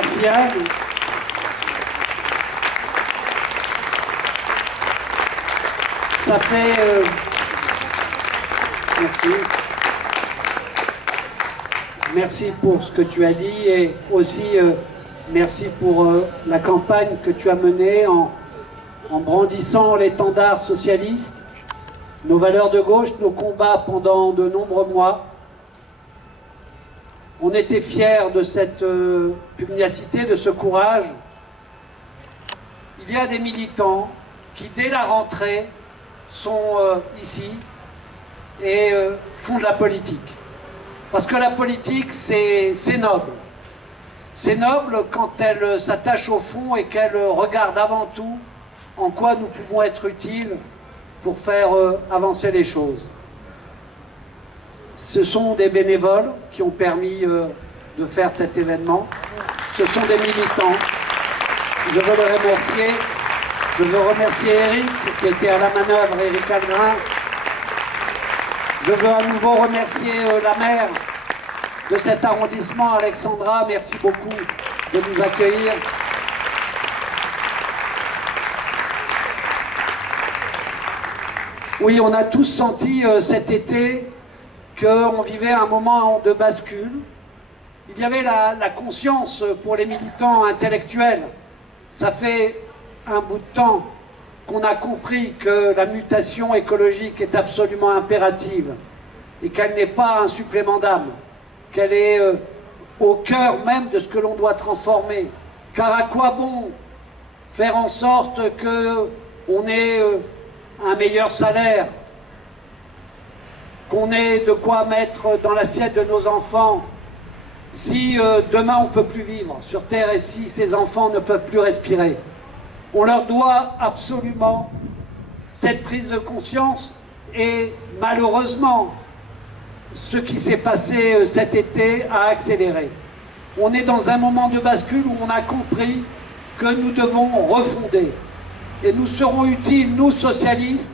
Merci Anne. Ça fait... Merci. Merci pour ce que tu as dit et aussi merci pour la campagne que tu as menée en brandissant l'étendard socialiste, nos valeurs de gauche, nos combats pendant de nombreux mois. On était fiers de cette pugnacité, de ce courage. Il y a des militants qui, dès la rentrée, sont ici et font de la politique. Parce que la politique, c'est noble. C'est noble quand elle s'attache au fond et qu'elle regarde avant tout en quoi nous pouvons être utiles pour faire avancer les choses. Ce sont des bénévoles qui ont permis de faire cet événement. Ce sont des militants. Je veux les remercier. Je veux remercier Eric qui était à la manœuvre, Eric Algrin. Je veux à nouveau remercier la maire de cet arrondissement, Alexandra. Merci beaucoup de nous accueillir. Oui, on a tous senti cet été qu'on vivait un moment de bascule. Il y avait la conscience pour les militants intellectuels. Ça fait un bout de temps qu'on a compris que la mutation écologique est absolument impérative et qu'elle n'est pas un supplément d'âme, qu'elle est au cœur même de ce que l'on doit transformer. Car à quoi bon faire en sorte qu'on ait un meilleur salaire, qu'on ait de quoi mettre dans l'assiette de nos enfants, si demain on ne peut plus vivre sur Terre et si ces enfants ne peuvent plus respirer. On leur doit absolument cette prise de conscience et malheureusement, ce qui s'est passé cet été a accéléré. On est dans un moment de bascule où on a compris que nous devons refonder. Et nous serons utiles, nous socialistes,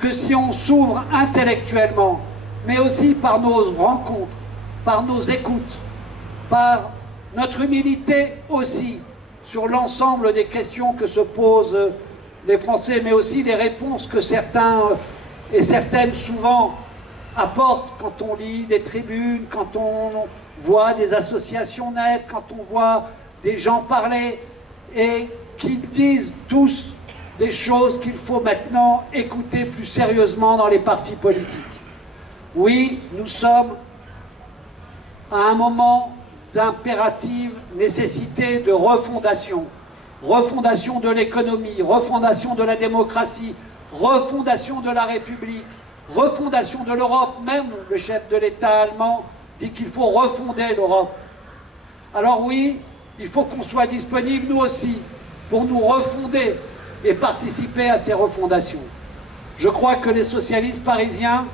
que si on s'ouvre intellectuellement, mais aussi par nos rencontres, par nos écoutes, par notre humilité aussi, sur l'ensemble des questions que se posent les Français, mais aussi les réponses que certains et certaines souvent apportent quand on lit des tribunes, quand on voit des associations naître, quand on voit des gens parler, et qui disent tous des choses qu'il faut maintenant écouter plus sérieusement dans les partis politiques. Oui, nous sommes à un moment d'impérative nécessité de refondation. Refondation de l'économie, refondation de la démocratie, refondation de la République, refondation de l'Europe. Même le chef de l'État allemand dit qu'il faut refonder l'Europe. Alors oui, il faut qu'on soit disponible, nous aussi, pour nous refonder et participer à ces refondations. Je crois que les socialistes parisiens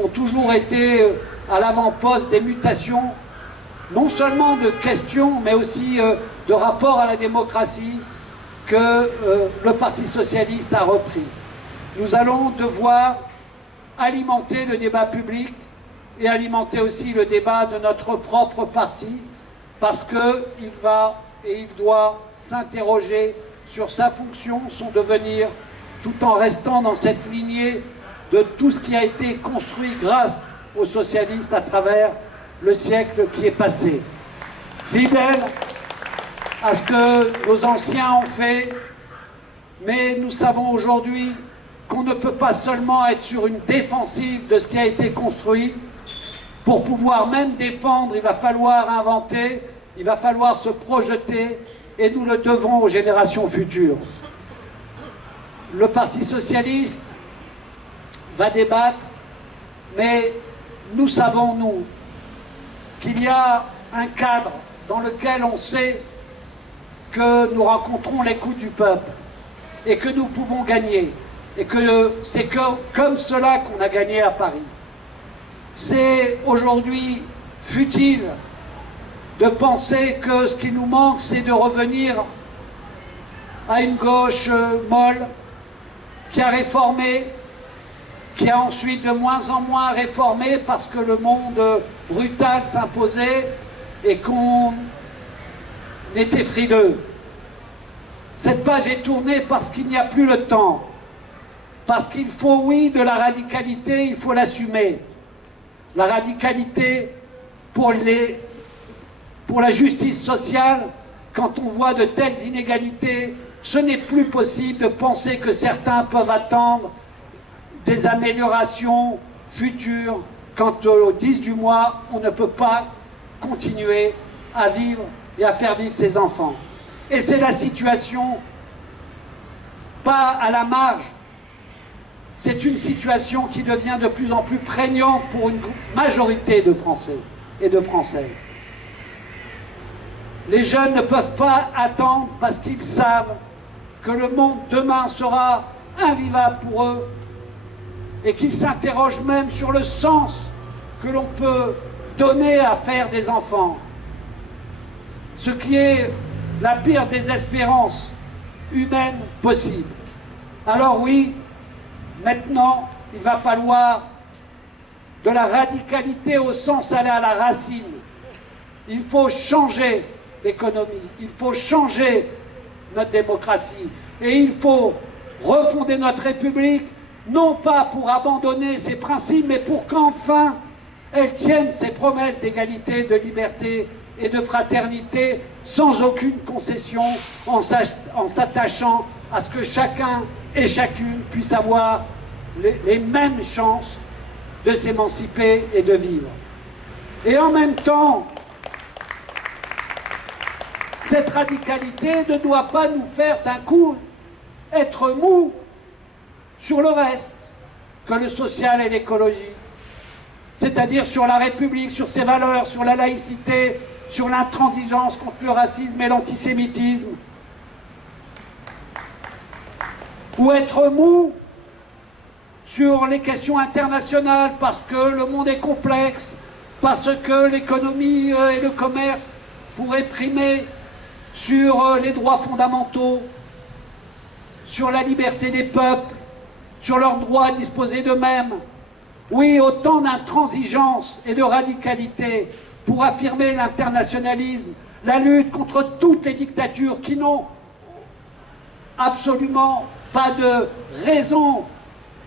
ont toujours été à l'avant-poste des mutations, non seulement de questions, mais aussi de rapport à la démocratie que le Parti socialiste a repris. Nous allons devoir alimenter le débat public et alimenter aussi le débat de notre propre parti, parce qu'il va et il doit s'interroger sur sa fonction, son devenir, tout en restant dans cette lignée de tout ce qui a été construit grâce aux socialistes à travers le siècle qui est passé. Fidèle à ce que nos anciens ont fait, mais nous savons aujourd'hui qu'on ne peut pas seulement être sur une défensive de ce qui a été construit. Pour pouvoir même défendre, il va falloir inventer, il va falloir se projeter, et nous le devons aux générations futures. Le Parti socialiste va débattre, mais nous savons, nous, qu'il y a un cadre dans lequel on sait que nous rencontrons l'écoute du peuple et que nous pouvons gagner, et que c'est comme cela qu'on a gagné à Paris. C'est aujourd'hui futile de penser que ce qui nous manque, c'est de revenir à une gauche molle qui a réformé, qui a ensuite de moins en moins réformé parce que le monde brutal s'imposait et qu'on n'était frileux. Cette page est tournée parce qu'il n'y a plus le temps. Parce qu'il faut, oui, de la radicalité, il faut l'assumer. La radicalité pour la justice sociale, quand on voit de telles inégalités, ce n'est plus possible de penser que certains peuvent attendre des améliorations futures quand au 10 du mois, on ne peut pas continuer à vivre et à faire vivre ses enfants. Et c'est la situation, pas à la marge, c'est une situation qui devient de plus en plus prégnante pour une majorité de Français et de Françaises. Les jeunes ne peuvent pas attendre parce qu'ils savent que le monde demain sera invivable pour eux et qu'ils s'interrogent même sur le sens que l'on peut donner à faire des enfants. Ce qui est la pire désespérance humaine possible. Alors oui, maintenant, il va falloir de la radicalité au sens aller à la racine. Il faut changer l'économie, il faut changer notre démocratie et il faut refonder notre République, non pas pour abandonner ses principes, mais pour qu'enfin elle tienne ses promesses d'égalité, de liberté et de fraternité sans aucune concession, en s'attachant à ce que chacun et chacune puisse avoir les mêmes chances de s'émanciper et de vivre. Et en même temps, cette radicalité ne doit pas nous faire d'un coup être mou sur le reste que le social et l'écologie. C'est-à-dire sur la République, sur ses valeurs, sur la laïcité, sur l'intransigeance contre le racisme et l'antisémitisme. Ou être mou sur les questions internationales parce que le monde est complexe, parce que l'économie et le commerce pourraient primer sur les droits fondamentaux, sur la liberté des peuples, sur leur droit à disposer d'eux-mêmes. Oui, autant d'intransigeance et de radicalité pour affirmer l'internationalisme, la lutte contre toutes les dictatures qui n'ont absolument pas de raison.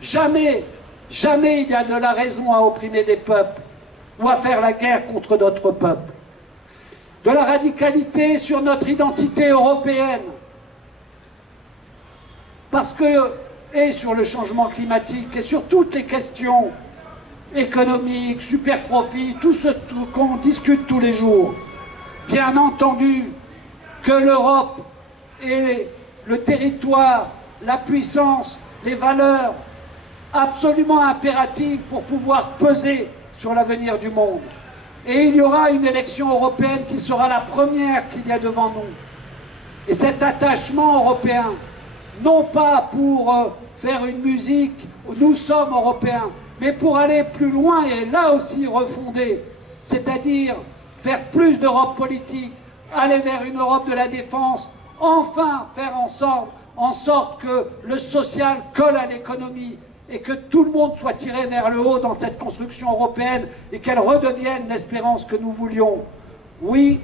Jamais il y a de la raison à opprimer des peuples ou à faire la guerre contre d'autres peuples. De la radicalité sur notre identité européenne. Parce que, et sur le changement climatique, et sur toutes les questions économiques, super profits, tout ce qu'on discute tous les jours, bien entendu que l'Europe est le territoire, la puissance, les valeurs absolument impératives pour pouvoir peser sur l'avenir du monde. Et il y aura une élection européenne qui sera la première qu'il y a devant nous. Et cet attachement européen, non pas pour faire une musique où nous sommes européens, mais pour aller plus loin et là aussi refonder, c'est-à-dire faire plus d'Europe politique, aller vers une Europe de la défense, enfin faire en sorte que le social colle à l'économie et que tout le monde soit tiré vers le haut dans cette construction européenne et qu'elle redevienne l'espérance que nous voulions. Oui,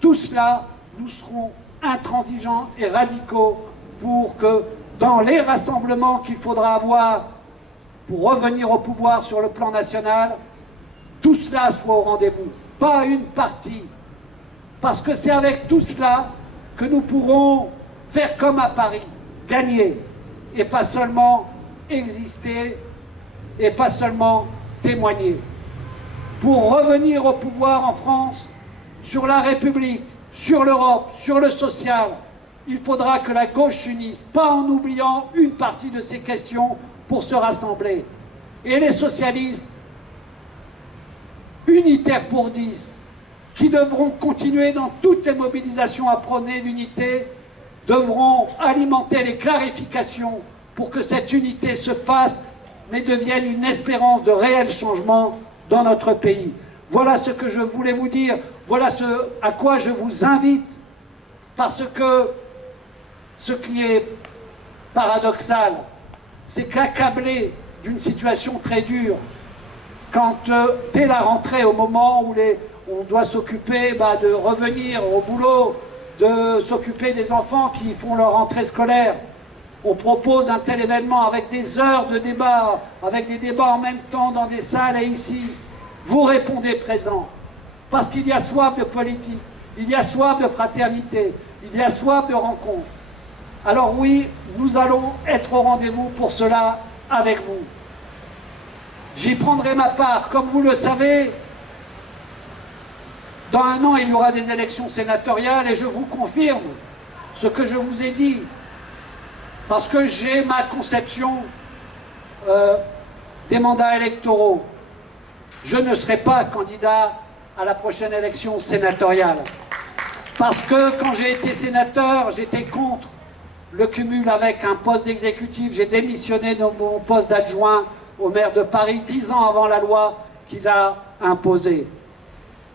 tout cela, nous serons intransigeants et radicaux pour que dans les rassemblements qu'il faudra avoir pour revenir au pouvoir sur le plan national, tout cela soit au rendez-vous, pas une partie. Parce que c'est avec tout cela que nous pourrons faire comme à Paris, gagner, et pas seulement exister, et pas seulement témoigner. Pour revenir au pouvoir en France, sur la République, sur l'Europe, sur le social, il faudra que la gauche s'unisse, pas en oubliant une partie de ces questions pour se rassembler. Et les socialistes, unitaires pour 10, qui devront continuer dans toutes les mobilisations à prôner l'unité, devront alimenter les clarifications pour que cette unité se fasse, mais devienne une espérance de réel changement dans notre pays. Voilà ce que je voulais vous dire, voilà ce à quoi je vous invite, parce que ce qui est paradoxal, c'est qu'accablé d'une situation très dure, quand dès la rentrée, au moment où on doit s'occuper de revenir au boulot, de s'occuper des enfants qui font leur rentrée scolaire. On propose un tel événement avec des heures de débat, avec des débats en même temps dans des salles et ici. Vous répondez présent. Parce qu'il y a soif de politique, il y a soif de fraternité, il y a soif de rencontre. Alors oui, nous allons être au rendez-vous pour cela avec vous. J'y prendrai ma part. Comme vous le savez, dans 1 an, il y aura des élections sénatoriales et je vous confirme ce que je vous ai dit. Parce que j'ai ma conception des mandats électoraux. Je ne serai pas candidat à la prochaine élection sénatoriale. Parce que quand j'ai été sénateur, j'étais contre le cumul avec un poste d'exécutif. J'ai démissionné de mon poste d'adjoint au maire de Paris 10 ans avant la loi qu'il a imposée.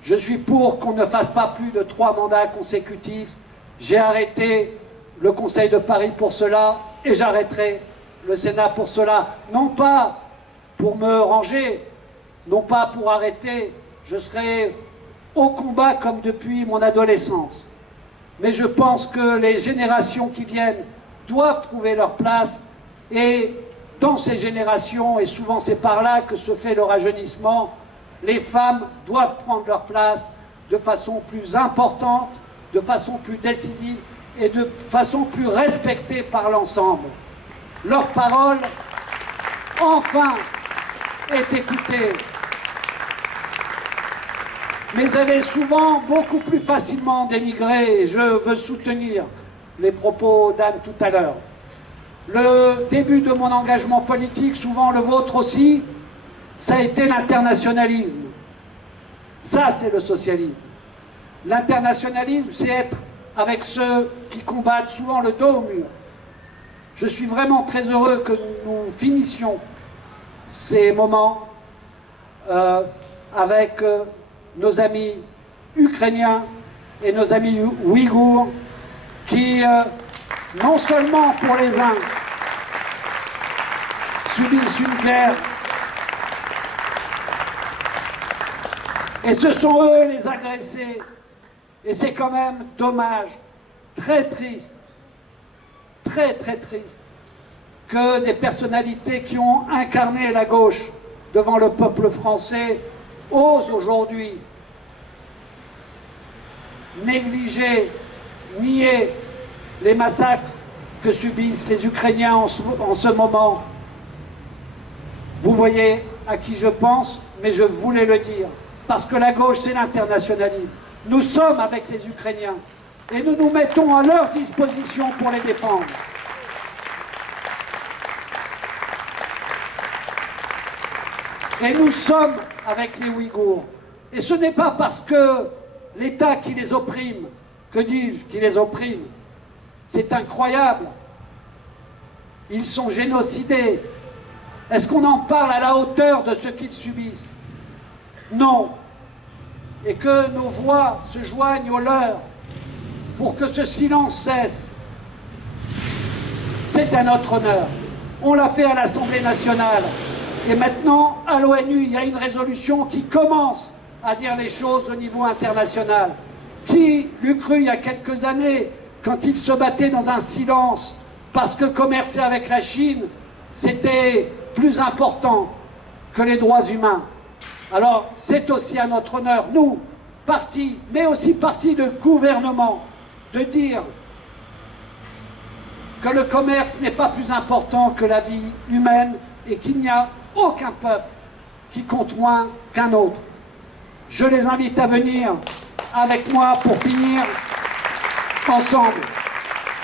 Je suis pour qu'on ne fasse pas plus de 3 mandats consécutifs. J'ai arrêté le Conseil de Paris pour cela et j'arrêterai le Sénat pour cela. Non pas pour me ranger, non pas pour arrêter. Je serai au combat comme depuis mon adolescence. Mais je pense que les générations qui viennent doivent trouver leur place et dans ces générations, et souvent c'est par là que se fait le rajeunissement, les femmes doivent prendre leur place de façon plus importante, de façon plus décisive et de façon plus respectée par l'ensemble. Leur parole, enfin, est écoutée. Mais elle est souvent beaucoup plus facilement dénigrée, et je veux soutenir les propos d'Anne tout à l'heure. Le début de mon engagement politique, souvent le vôtre aussi, ça a été l'internationalisme. Ça, c'est le socialisme. L'internationalisme, c'est être avec ceux qui combattent souvent le dos au mur. Je suis vraiment très heureux que nous finissions ces moments avec nos amis ukrainiens et nos amis ouïghours qui, non seulement pour les uns, subissent une guerre, et ce sont eux les agressés, et c'est quand même dommage, très triste, très très triste, que des personnalités qui ont incarné la gauche devant le peuple français osent aujourd'hui négliger, nier les massacres que subissent les Ukrainiens en ce moment. Vous voyez à qui je pense, mais je voulais le dire, parce que la gauche, c'est l'internationalisme. Nous sommes avec les Ukrainiens et nous nous mettons à leur disposition pour les défendre. Et nous sommes avec les Ouïghours. Et ce n'est pas parce que l'État qui les opprime, que dis-je, qui les opprime. C'est incroyable. Ils sont génocidés. Est-ce qu'on en parle à la hauteur de ce qu'ils subissent? Non. Et que nos voix se joignent aux leurs pour que ce silence cesse. C'est à notre honneur. On l'a fait à l'Assemblée nationale. Et maintenant, à l'ONU, il y a une résolution qui commence à dire les choses au niveau international. Qui l'eût cru il y a quelques années, quand il se battait dans un silence, parce que commercer avec la Chine, c'était plus important que les droits humains. Alors, c'est aussi à notre honneur, nous, partis, mais aussi partis de gouvernement, de dire que le commerce n'est pas plus important que la vie humaine et qu'il n'y a aucun peuple qui compte moins qu'un autre. Je les invite à venir avec moi pour finir ensemble.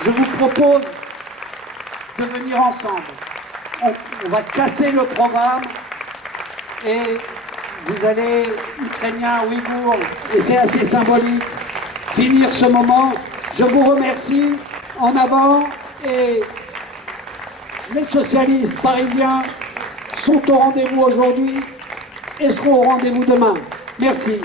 Je vous propose de venir ensemble. On va casser le programme et vous allez, Ukrainiens, Ouïghours, et c'est assez symbolique, finir ce moment. Je vous remercie. En avant, et les socialistes parisiens sont au rendez-vous aujourd'hui et seront au rendez-vous demain. Merci.